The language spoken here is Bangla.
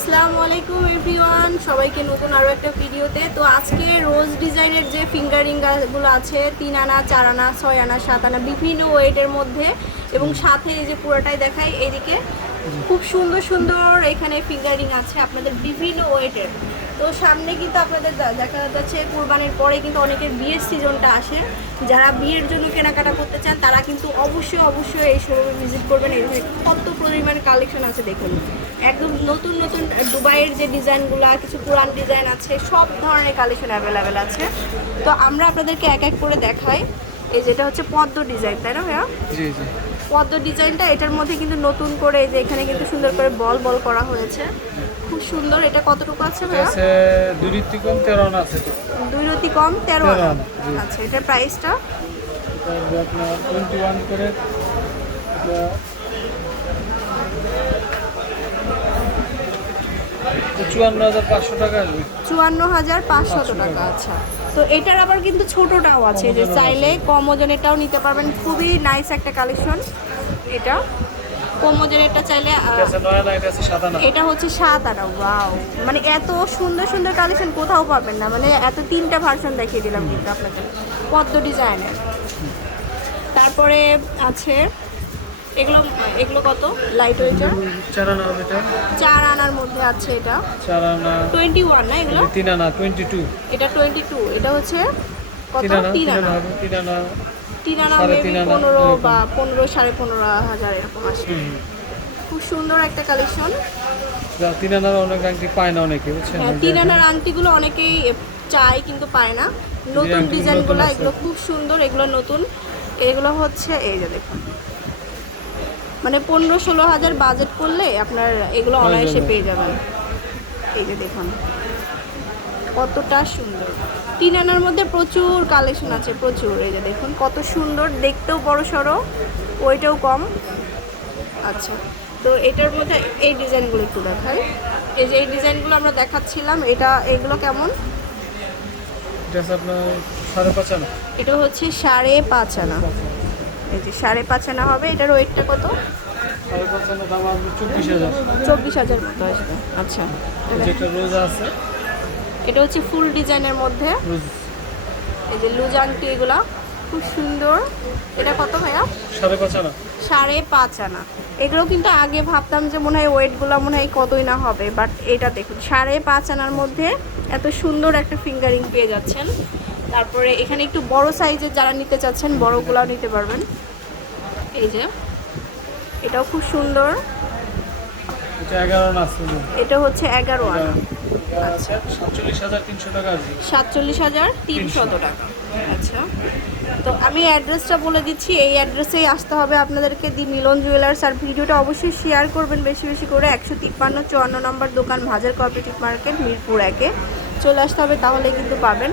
আসসালামু আলাইকুম এভরিওয়ান। সবাইকে নতুন আরও একটা ভিডিওতে। তো আজকে রোজ ডিজাইনের যে ফিঙ্গারিংগুলো আছে তিন আনা চার আনা ছয় আনা সাত আনা বিভিন্ন ওয়েটের মধ্যে এবং সাথে এই যে পুরোটাই দেখাই এদিকে খুব সুন্দর সুন্দর এখানে ফিঙ্গারিং আছে আপনাদের বিভিন্ন ওয়েটের তো সামনে কিন্তু আপনাদের দেখা যাচ্ছে কোরবানির পরে কিন্তু অনেকের বিয়ের সিজনটা আসে। যারা বিয়ের জন্য কেনাকাটা করতে চান তারা কিন্তু অবশ্যই অবশ্যই এই শোরুমে ভিজিট করবেন। এখানে কত পরিমাণ কালেকশন আছে দেখুন। একদম নতুন নতুন দুবাইয়ের যে ডিজাইনগুলো কিছু পুরান ডিজাইন আছে সব ধরনের কালেকশন অ্যাভেলেবেল আছে। তো আমরা আপনাদেরকে এক এক করে দেখাই। এই যেটা হচ্ছে পদ্ম ডিজাইন তাই না ভাইয়া? জি জি। পদ্ম ডিজাইনটা এটার মধ্যে কিন্তু নতুন করে যে এখানে কিন্তু সুন্দর করে বল বল করা হয়েছে। সুন্দর এটা কতটুকু আছে ভাইয়া? আছে দুই ঋতু কম তেরো আনা আছে। দুই রতি কম তেরো তেরো আনা। আনা, আচ্ছা এটার প্রাইসটা? আপনার টোয়েন্টি ওয়ান করে এটা এটা চুয়ান্ন হাজার পাঁচশো টাকা আসবে। চুয়ান্ন হাজার পাঁচশো টাকা টাকা। আচ্ছা। তো এটার আবার কিন্তু ছোটটাও আছে যে চাইলে কম ওজনেরটাও নিতে পারবেন। খুবই নাইস একটা কালেকশন এটা। কম ওজনেরটা চাইলে এটা এটা এটা হচ্ছে সাত আনা ওয়াও মানে এত সুন্দর সুন্দর কালেকশন কোথাও পাবেন না মানে এত তিনটা ভার্সন দেখিয়ে দিলাম কিন্তু আপনাকে পদ্ম ডিজাইনের তারপরে আছে এগুলো এগুলো কত? লাইট ওয়েটার চার আনা এটা। চার আনার মধ্যে আছে এটা। চার আনা। টোয়েন্টি ওয়ান না এগুলো? তিন আনা টোয়েন্টি টু এটা টোয়েন্টি টু এটা হচ্ছে কত? তিন আনা তিন আনা। তিন আনা মেবি পনেরো বা পনেরো। সাড়ে পনেরো হাজার এরকম আসবে খুব সুন্দর একটা কালেকশন। তিন আনার অনেক আংটি পায় না অনেকে বুঝছেন? হ্যাঁ তিন আনার আংটিগুলো অনেকেই চায় কিন্তু পায় না। নতুন ডিজাইনগুলো এগুলো খুব সুন্দর এগুলো নতুন। এগুলো হচ্ছে এই যে দেখুন। মানে পনেরো ষোলো হাজার বাজেট করলে আপনার এগুলো অনায়াসে পেয়ে যাবেন। এই যে দেখুন। কতটা সুন্দর। তিন আনার মধ্যে প্রচুর কালেকশন আছে প্রচুর। এই যে দেখুন কত সুন্দর দেখতেও বড় সড়ো ওইটাও কম। আচ্ছা তো এটার মধ্যে এই ডিজাইনগুলো একটু দেখাই। এই যে এই ডিজাইনগুলো আমরা দেখাচ্ছিলাম এটা এগুলো কেমন? এটা হচ্ছে সাড়ে পাঁচ আনা। এই যে সাড়ে পাঁচ আনা হবে এটার ওয়েটটা কত? আনা চব্বিশ হাজার। চব্বিশ হাজার মতো আসবে। আচ্ছা। যেটা রোজা আছে এটা হচ্ছে ফুল ডিজাইনের মধ্যে। এই যে লুজ আংটি এগুলা খুব সুন্দর। এটা কত ভাইয়া? সাড়ে পাঁচ আনা। সাড়ে পাঁচ আনা। এগুলো কিন্তু আগে ভাবতাম যে মনে হয় ওয়েটগুলো মনে হয় কতই না হবে বাট এটা দেখুন সাড়ে পাঁচ আনার মধ্যে এত সুন্দর একটা ফিঙ্গারিং পেয়ে যাচ্ছেন। তারপরে এখানে একটু বড় সাইজের যারা নিতে চাচ্ছেন বড়গুলাও নিতে পারবেন। এই যে এটাও খুব সুন্দর। এটা হচ্ছে এগারো আনা। আচ্ছা। সাতচল্লিশ হাজার তিনশো টাকা সাতচল্লিশ হাজার তিনশত টাকা। আচ্ছা। তো আমি অ্যাড্রেসটা বলে দিচ্ছি। এই অ্যাড্রেসেই আসতে হবে আপনাদেরকে দি মিলন জুয়েলার্স। আর ভিডিওটা অবশ্যই শেয়ার করবেন বেশি বেশি করে। একশো তিপ্পান্ন চুয়ান্ন নম্বর দোকান ভাজার কোঅপারেটিভ মার্কেট মিরপুর একে। চলে আসতে হবে তাহলে কিন্তু পাবেন।